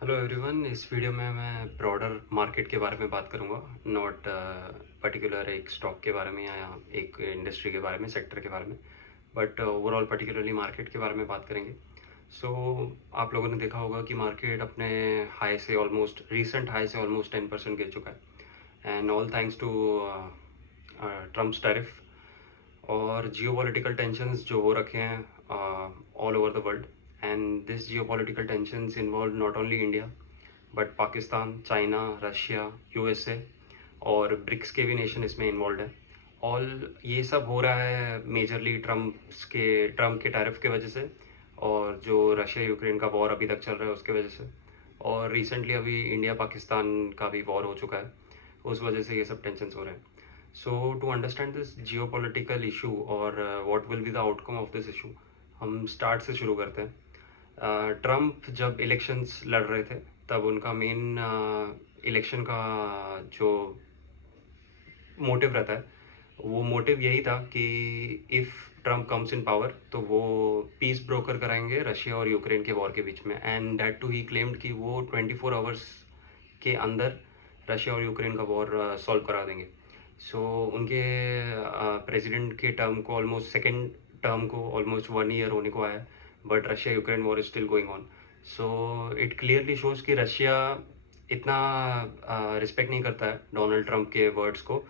Hello everyone. इस video में मैं ब्रॉडर मार्केट के बारे में बात करूंगा, नॉट पर्टिकुलर एक स्टॉक के बारे में या एक इंडस्ट्री के बारे में, सेक्टर के बारे में, बट ओवरऑल पर्टिकुलरली मार्केट के बारे में बात करेंगे। सो आप लोगों ने देखा होगा कि मार्केट अपने हाई से ऑलमोस्ट रीसेंट हाई से ऑलमोस्ट 10% गिर चुका है, and all thanks to Trump's tariff और जियोपॉलिटिकल टेंशंस जो हो रखे हैं all over the world. And this geopolitical tensions involve not only India but Pakistan, China, Russia, USA और ब्रिक्स के भी नेशन इसमें इन्वॉल्व है। ऑल ये सब हो रहा है मेजरली ट्रम्प के टैरिफ के वजह से, और जो रशिया यूक्रेन का वॉर अभी तक चल रहा है उसके वजह से, और रिसेंटली अभी इंडिया पाकिस्तान का भी वॉर हो चुका है, उस वजह से ये सब टेंशंस हो रहे हैं। So to understand this geopolitical issue और what will be the outcome of this issue, हम स्टार्ट से शुरू करते हैं। ट्रम्प जब इलेक्शंस लड़ रहे थे तब उनका मेन इलेक्शन का जो मोटिव रहता है, वो मोटिव यही था कि if Trump comes in power तो वो पीस ब्रोकर कराएंगे रशिया और यूक्रेन के वॉर के बीच में, and that too he claimed कि वो 24 आवर्स के अंदर रशिया और यूक्रेन का वॉर सॉल्व करा देंगे। सो उनके प्रेसिडेंट के टर्म को ऑलमोस्ट सेकेंड टर्म को ऑलमोस्ट 1 ईयर होने को आया है, but Russia Ukraine war is still going on. So it clearly shows कि रशिया इतना रिस्पेक्ट नहीं करता है डोनाल्ड ट्रम्प के वर्ड्स को,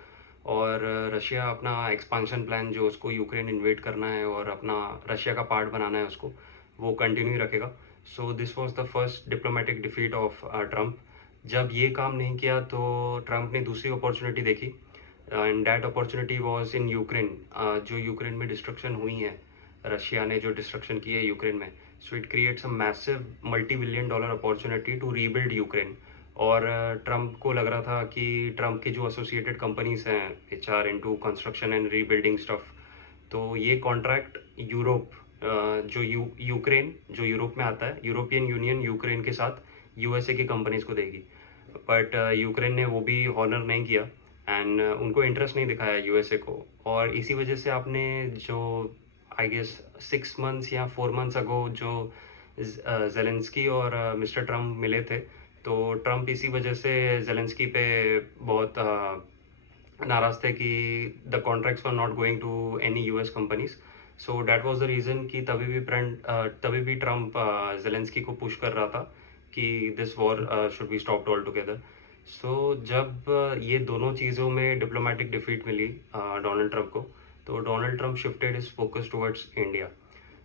और रशिया अपना एक्सपांशन प्लान जो उसको यूक्रेन इन्वेट करना है और अपना रशिया का पार्ट बनाना है उसको, वो कंटिन्यू रखेगा। सो this was the first diplomatic defeat of Trump. जब ये काम नहीं किया तो ट्रम्प ने दूसरी अपॉर्चुनिटी देखी, and that opportunity was in Ukraine. जो यूक्रेन में डिस्ट्रक्शन हुई है, रशिया ने जो डिस्ट्रक्शन की है यूक्रेन में, so it creates a massive multi billion dollar opportunity to rebuild Ukraine. और ट्रम्प को लग रहा था कि ट्रम्प की जो एसोसिएटेड कंपनीज हैं which are into construction and rebuilding stuff, तो ये कॉन्ट्रैक्ट यूरोप यूक्रेन जो यूरोप में आता है, यूरोपियन यूनियन यूक्रेन के साथ यूएसए की कंपनीज को देगी। बट यूक्रेन ने वो भी हॉनर नहीं किया, एंड उनको इंटरेस्ट नहीं दिखाया यूएसए को, और इसी वजह से आपने जो आई गेस 6 मंथ्स या 4 मंथ्स अगो जो जेलेंस्की और मिस्टर ट्रम्प मिले थे, तो ट्रम्प इसी वजह से जेलेंस्की पे बहुत नाराज थे कि the contracts were not going to any US companies. So that was the reason कि तभी भी ट्रम्प जेलेंस्की को पुश कर रहा था कि this war should be stopped all together. So जब ये दोनों चीज़ों में डिप्लोमेटिक डिफीट मिली डोनाल्ड ट्रम्प को, तो Donald Trump shifted his focus towards India.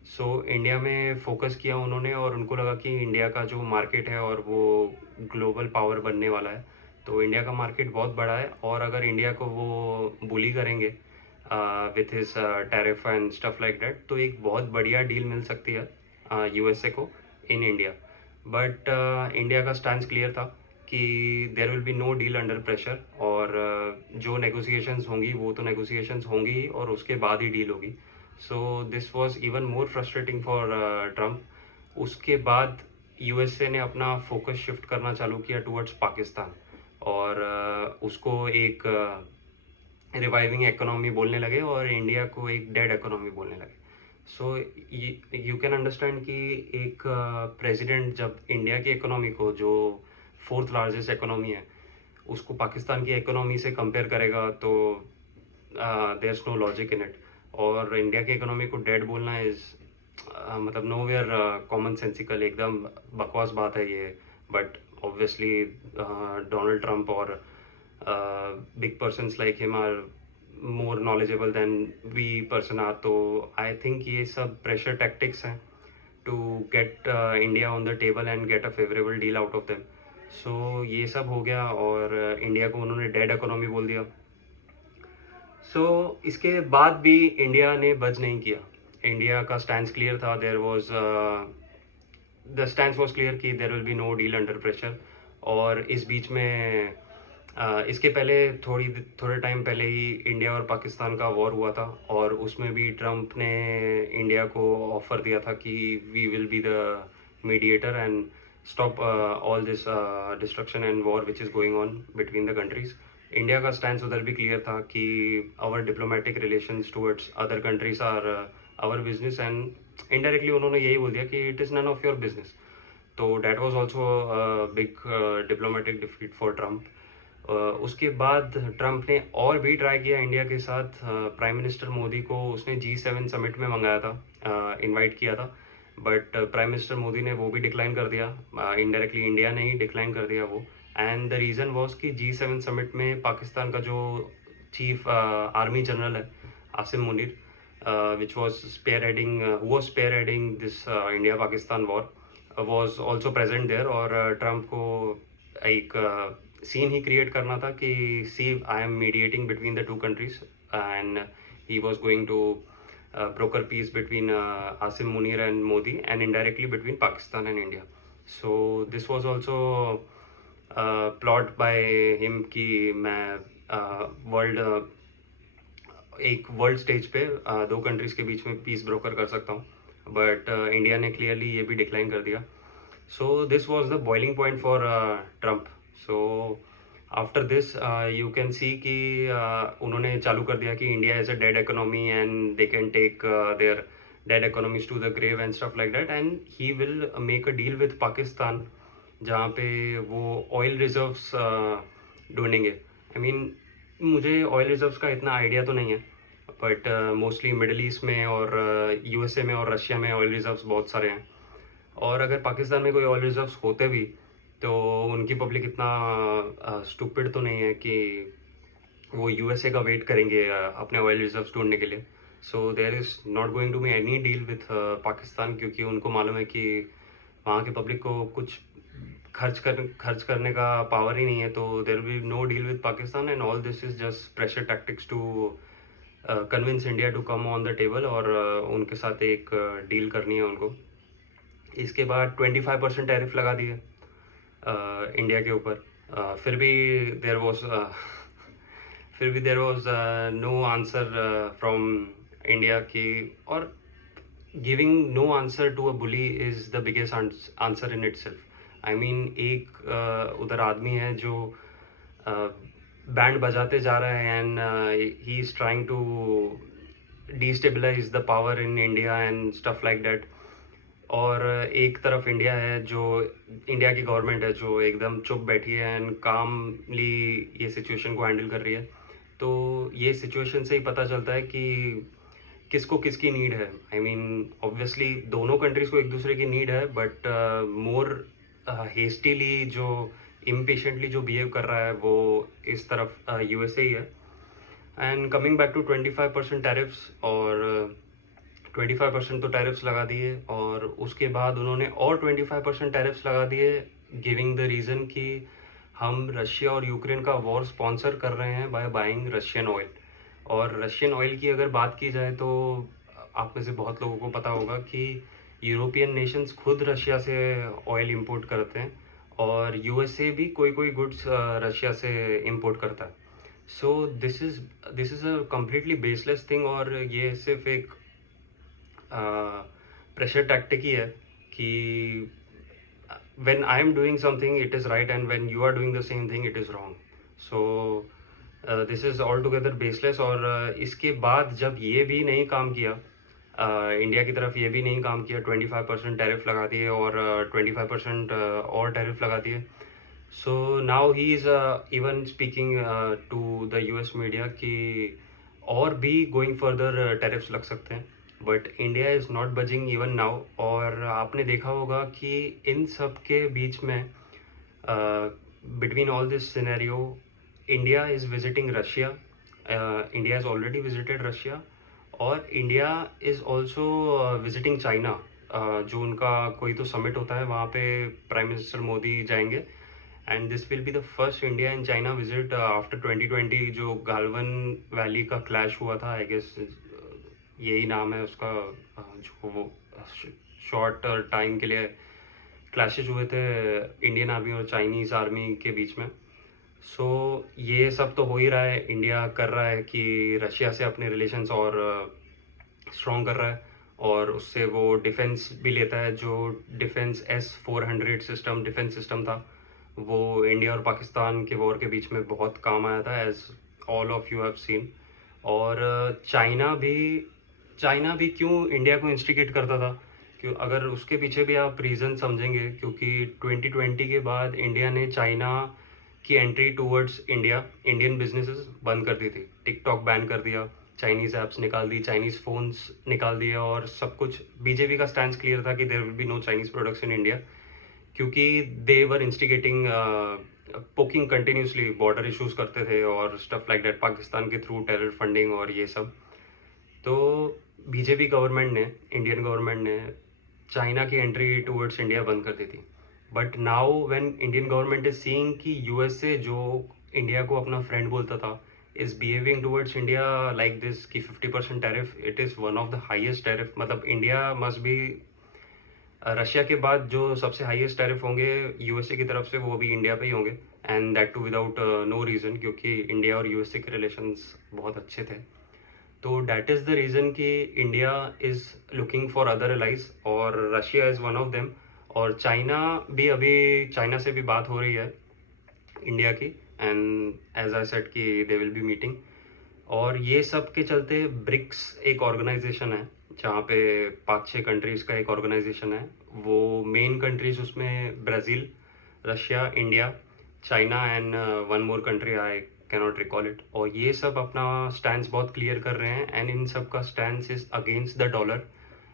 So India में फोकस किया उन्होंने, और उनको लगा कि इंडिया का जो मार्केट है और वो ग्लोबल पावर बनने वाला है, तो इंडिया का मार्केट बहुत बड़ा है, और अगर इंडिया को वो बुली करेंगे with his tariff and stuff like that, तो एक बहुत बढ़िया डील मिल सकती है यूएसए को इन इंडिया। बट इंडिया का स्टैंड क्लियर था कि there will be no deal under pressure, और जो नेगोशिएशंस होंगी वो तो नेगोशिएशंस होंगी ही, और उसके बाद ही डील होगी। सो this was even more frustrating for Trump. उसके बाद यूएसए ने अपना फोकस शिफ्ट करना चालू किया टुवर्ड्स पाकिस्तान, और उसको एक रिवाइविंग इकोनॉमी बोलने लगे और इंडिया को एक डेड इकोनॉमी बोलने लगे। सो यू कैन अंडरस्टैंड कि एक प्रेसिडेंट जब इंडिया की इकोनॉमी को, जो फोर्थ लार्जेस्ट इकोनॉमी है, उसको पाकिस्तान की इकोनॉमी से कंपेयर करेगा, तो there is no logic in it. और इंडिया की इकोनॉमी को डेड बोलना इज मतलब नो वेयर कॉमन सेंसिकल, एकदम बकवास बात है ये। बट ऑब्वियसली डोनाल्ड ट्रम्प और big persons like him are more knowledgeable than we person are, तो I think ये सब pressure tactics हैं to get India on the table and get a favorable deal out of them. So ये सब हो गया, और इंडिया को उन्होंने डेड इकोनॉमी बोल दिया। सो इसके बाद भी इंडिया ने बज नहीं किया। इंडिया का स्टैंड क्लियर था, there was the stand was clear कि there will be no deal under pressure. और इस बीच में इसके पहले थोड़े टाइम पहले ही इंडिया और पाकिस्तान का वॉर हुआ था, और उसमें भी ट्रम्प ने इंडिया को ऑफर दिया था कि we will be the mediator and stop all this destruction and war which is going on between the countries. India का स्टैंड उधर भी क्लियर था कि our diplomatic relations towards other countries are our business, and indirectly उन्होंने यही बोल दिया कि it is none of your business. तो that was also big diplomatic defeat for Trump. उसके बाद ट्रम्प ने और भी ट्राई किया इंडिया के साथ। प्राइम मिनिस्टर मोदी को उसने G7 समिट में मंगाया था, इनवाइट किया था, बट प्राइम मिनिस्टर मोदी ने वो भी डिक्लाइन कर दिया। इनडायरेक्टली इंडिया ने ही डिक्लाइन कर दिया वो। एंड द रीज़न वॉज कि G7 समिट में पाकिस्तान का जो चीफ आर्मी जनरल है Asim Munir, which was spearheading who was spearheading this India Pakistan war, was also present there। और ट्रम्प को एक सीन ही क्रिएट करना था कि see I am mediating between the two countries, and he was going to broker peace between Asim Munir and Modi, and indirectly between Pakistan and India. So this was also plot by him कि मैं world एक world stage पे दो countries के बीच में piece broker कर सकता हूँ, बट इंडिया ने क्लियरली ये भी डिक्लाइन कर दिया। So this was the boiling point for Trump. So after this you can see कि उन्होंने चालू कर दिया कि India is a dead economy and they can take their dead economies to the grave and stuff like that, and he will make a deal with Pakistan जहाँ पे वो oil reserves ढूंढेंगे। आई मीन मुझे ऑयल रिजर्व्स का इतना idea तो नहीं है, बट मोस्टली मिडल ईस्ट में और यूएसए में और रशिया में ऑयल रिजर्व्स बहुत सारे हैं। और अगर पाकिस्तान में कोई ऑयल रिजर्व्स होते भी तो उनकी पब्लिक इतना स्टूपिड तो नहीं है कि वो यूएसए का वेट करेंगे अपने ऑयल रिजर्व्स ढूंढने के लिए। So there is not going to be any deal with Pakistan, क्योंकि उनको मालूम है कि वहाँ के पब्लिक को कुछ खर्च करने का पावर ही नहीं है। तो there will be no deal with Pakistan, and all this is just pressure tactics to convince India to come on the table, और उनके साथ एक डील करनी है उनको। इसके बाद 25% टैरिफ लगा दिए इंडिया के ऊपर। फिर भी there was no answer from India की, और giving no answer to a bully is the biggest answer in itself. I mean एक उधर आदमी है जो बैंड बजाते जा रहा है, and he is trying to destabilise the power in India and stuff like that. और एक तरफ इंडिया है, जो इंडिया की गवर्नमेंट है जो एकदम चुप बैठी है एंड कामली ये सिचुएशन को हैंडल कर रही है। तो ये सिचुएशन से ही पता चलता है कि किसको किसकी नीड है। आई मीन ऑब्वियसली दोनों कंट्रीज को एक दूसरे की नीड है, बट मोर हेस्टीली जो इम्पेशेंटली जो बिहेव कर रहा है वो इस तरफ यूएसए ही है। And coming back to 25% tariffs, और 25% तो टैरिफ्स लगा दिए, और उसके बाद उन्होंने और 25% टैरिफ्स लगा दिए, गिविंग द रीज़न कि हम रशिया और यूक्रेन का वॉर स्पॉन्सर कर रहे हैं बाय बाइंग रशियन ऑयल। और रशियन ऑयल की अगर बात की जाए तो आप में से बहुत लोगों को पता होगा कि यूरोपियन नेशंस खुद रशिया से ऑयल इंपोर्ट करते हैं, और यूएसए भी कोई गुड्स रशिया से इंपोर्ट करता है। So this is a completely baseless thing, और ये सिर्फ एक प्रेशर टैक्टिक ही है कि when I am doing something it is right, and when you are doing the same thing it is wrong. So this is altogether baseless। और इसके बाद जब ये भी नहीं काम किया, इंडिया की तरफ ये भी नहीं काम किया, 25% टैरिफ लगा दिए और 25% और टैरिफ लगा दिए। So now he is even speaking to the US media कि और भी गोइंग फर्दर टैरिफ्स लग सकते हैं, but India is not budging even now. और आपने देखा होगा कि इन सब के बीच में between all this scenario India is visiting Russia, India is already visited Russia, और India is also visiting China. जो उनका कोई तो समिट होता है वहाँ पे प्राइम मिनिस्टर मोदी जाएंगे, and this will be the first India and China visit after 2020, जो गालवन वैली का क्लैश हुआ था। आई गेस यही नाम है उसका, जो वो शॉर्ट टाइम के लिए क्लैशेज हुए थे इंडियन आर्मी और चाइनीज़ आर्मी के बीच में। सो ये सब तो हो ही रहा है, इंडिया कर रहा है कि रशिया से अपने रिलेशंस और स्ट्रॉन्ग कर रहा है, और उससे वो डिफेंस भी लेता है। जो defence S-400 system defence system था, वो इंडिया और पाकिस्तान के वॉर के बीच में बहुत काम आया था, as all of you have seen. और चाइना भी क्यों इंडिया को इंस्टिगेट करता था, क्यों अगर उसके पीछे भी आप रीज़न समझेंगे, क्योंकि 2020 के बाद इंडिया ने चाइना की एंट्री टूवर्ड्स इंडियन बिजनेसेस बंद कर दी थी। टिकटॉक बैन कर दिया, चाइनीज़ ऐप्स निकाल दी, चाइनीज़ फ़ोन्स निकाल दिए और सब कुछ। बीजेपी का स्टैंड क्लियर था कि there will be no Chinese products in India, क्योंकि they were instigating poking continuously, border issues करते थे और स्टफ लाइक दैट, पाकिस्तान के थ्रू टेरर फंडिंग और ये सब। तो बीजेपी गवर्नमेंट ने, इंडियन गवर्नमेंट ने चाइना की एंट्री टूवर्ड्स इंडिया बंद कर दी थी। But now when Indian government is seeing कि यूएसए जो इंडिया को अपना फ्रेंड बोलता था is behaving towards India like this कि 50% tariff, it is one of the highest tariff. मतलब इंडिया मस्ट बी, रशिया के बाद जो सबसे हाईएस्ट टैरिफ होंगे यूएसए की तरफ से, वो भी इंडिया पे ही होंगे, and that too without no reason, क्योंकि इंडिया और यूएसए के रिलेशंस बहुत अच्छे थे। तो डैट इज़ द रीज़न कि India is looking for other allies और Russia is one of them. और चाइना भी, अभी चाइना से भी बात हो रही है इंडिया की, एंड एज आई सेड कि दे विल बी मीटिंग। और ये सब के चलते ब्रिक्स एक ऑर्गेनाइजेशन है जहाँ पे 5-6 कंट्रीज़ का एक ऑर्गेनाइजेशन है। वो मेन कंट्रीज उसमें Brazil, Russia, India, China and one more country, I cannot recall it. और ये सब अपना स्टैंड बहुत क्लियर कर रहे हैं, एंड इन सब का stand is against the dollar,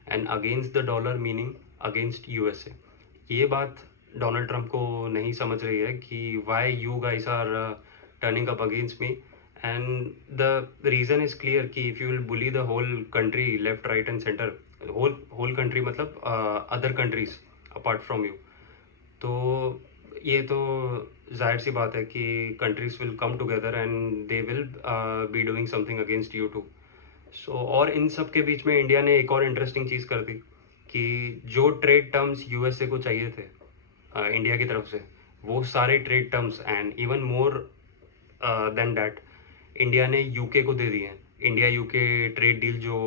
and against the dollar meaning against USA. ये बात डोनाल्ड ट्रंप को नहीं समझ रही है कि why you guys are turning up against me, and the reason is clear कि if you will bully the whole country, left, right and center, whole country मतलब other countries apart from you, तो ये तो जाहिर सी बात है कि countries will come together and they will be doing something against you too. So और इन सब के बीच में इंडिया ने एक और इंटरेस्टिंग चीज़ कर दी कि जो ट्रेड टर्म्स यूएसए को चाहिए थे इंडिया की तरफ से, वो सारे trade terms and even more than that India ने यूके को दे दिए हैं। इंडिया यूके ट्रेड डील जो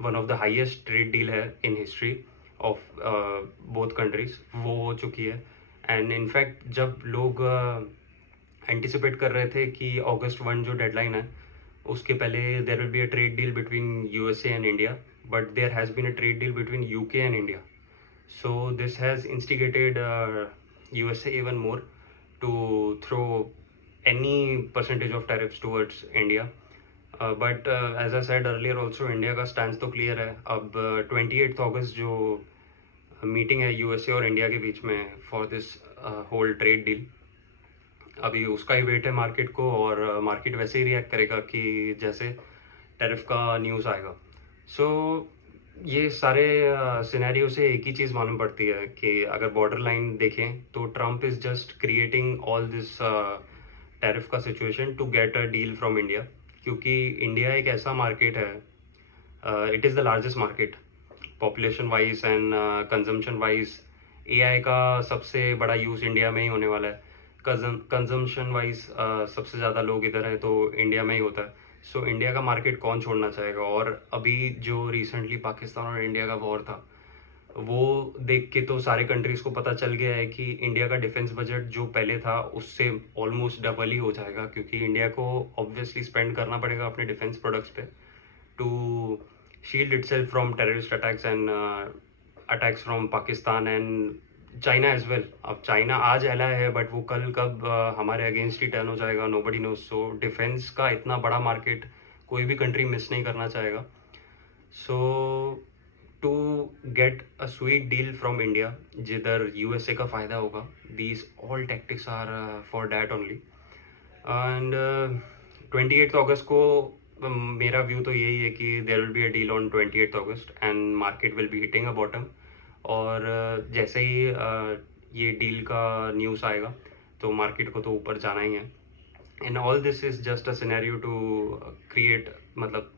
one of the highest trade deal है in history of both countries, वो हो चुकी है। एंड इनफैक्ट जब लोग एंटिसिपेट कर रहे थे कि अगस्त 1 जो डेडलाइन है उसके पहले there will be a trade deal between USA and India, but there has been a trade deal between UK and India. So this has instigated USA even more to throw any percentage of tariffs towards India. But as I said earlier also, India का stand तो clear है। अब 28 अगस्त जो meeting है USA और India के बीच में for this whole trade deal, अभी उसका ही वेट है मार्केट को, और मार्केट वैसे ही रिएक्ट करेगा कि जैसे टैरिफ का न्यूज़ आएगा। सो ये सारे सिनेरियो से एक ही चीज़ मालूम पड़ती है कि अगर बॉर्डर लाइन देखें तो Trump is just creating all this tariff का situation to get a deal from India, क्योंकि इंडिया एक ऐसा मार्केट है, it is the largest market population wise and consumption wise. AI का सबसे बड़ा यूज़ इंडिया में ही होने वाला है। कंजम्पशन वाइज सबसे ज़्यादा लोग इधर हैं तो इंडिया में ही होता है। सो इंडिया का मार्केट कौन छोड़ना चाहेगा। और अभी जो रिसेंटली पाकिस्तान और इंडिया का वॉर था, वो देख के तो सारे कंट्रीज़ को पता चल गया है कि इंडिया का डिफेंस बजट जो पहले था उससे ऑलमोस्ट डबल ही हो जाएगा, क्योंकि इंडिया को ऑब्वियसली स्पेंड करना पड़ेगा अपने डिफेंस प्रोडक्ट्स पे to shield itself from terrorist attacks and attacks from Pakistan and China as well. अब चाइना आज अला है, बट वो कल कब हमारे अगेंस्ट ही टर्न हो जाएगा, नोबडी नोज। सो डिफेंस का इतना बड़ा मार्केट कोई भी कंट्री मिस नहीं करना चाहेगा। So to get a sweet deal from India जिधर यूएसए का फ़ायदा होगा, these all tactics are for that only. And 28 अगस्त को मेरा व्यू तो यही है कि there will be a deal on 28 अगस्त and market will be hitting a bottom. और जैसे ही ये डील का न्यूज़ आएगा तो मार्केट को तो ऊपर जाना ही है। And all this is just a scenario to create, मतलब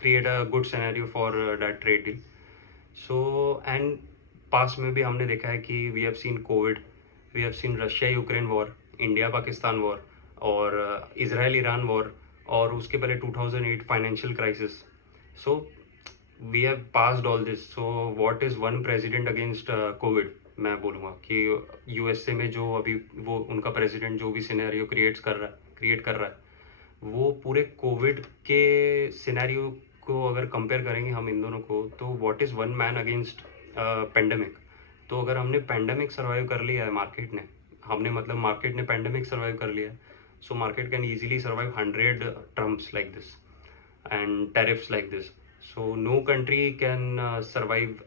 create a good scenario for that trade deal. So and past में भी हमने देखा है कि we have seen covid, we have seen Russia Ukraine war, India Pakistan war, और Israel Iran war, और उसके पहले 2008 financial crisis. So we have passed all this. So what is one president against covid. मैं बोलूँगा कि यूएसए में जो अभी वो उनका प्रेसिडेंट जो भी सिनेरियो क्रिएट कर रहा है, वो पूरे कोविड के सिनेरियो को अगर कंपेयर करेंगे हम इन दोनों को, तो what is one man against pandemic. तो अगर हमने पेंडेमिक सर्वाइव कर लिया है, मार्केट ने, हमने मतलब मार्केट ने पेंडेमिक सर्वाइव कर लिया है, so market can easily survive 100 Trump's like this and tariffs like this. So no country can survive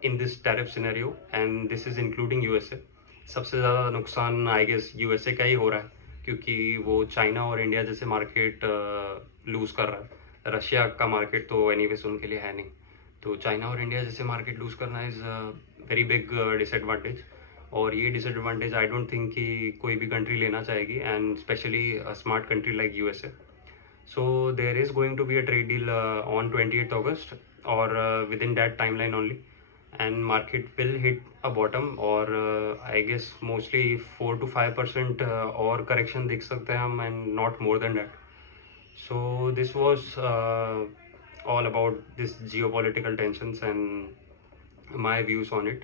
in this tariff scenario, and this is including USA. सबसे ज़्यादा नुकसान आई गेस यूएसए का ही हो रहा है, क्योंकि वो चाइना और इंडिया जैसे मार्केट लूज़ कर रहा है। रशिया का मार्केट तो एनीवेज उनके लिए है नहीं, तो चाइना और इंडिया जैसे मार्केट लूज़ करना इज़ वेरी बिग डिसएडवांटेज। और ये डिसएडवांटेज आई डोंट थिंक कि कोई भी कंट्री लेना चाहेगी, and specially smart country like USA. So there is going to be a trade deal on 28th August, or within that timeline only, and market will hit a bottom, or I guess mostly 4 to 5% और correction देख सकते हैं हम, and not more than that. So this was all about this geopolitical tensions and my views on it.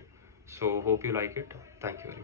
So hope you like it. Thank you very much.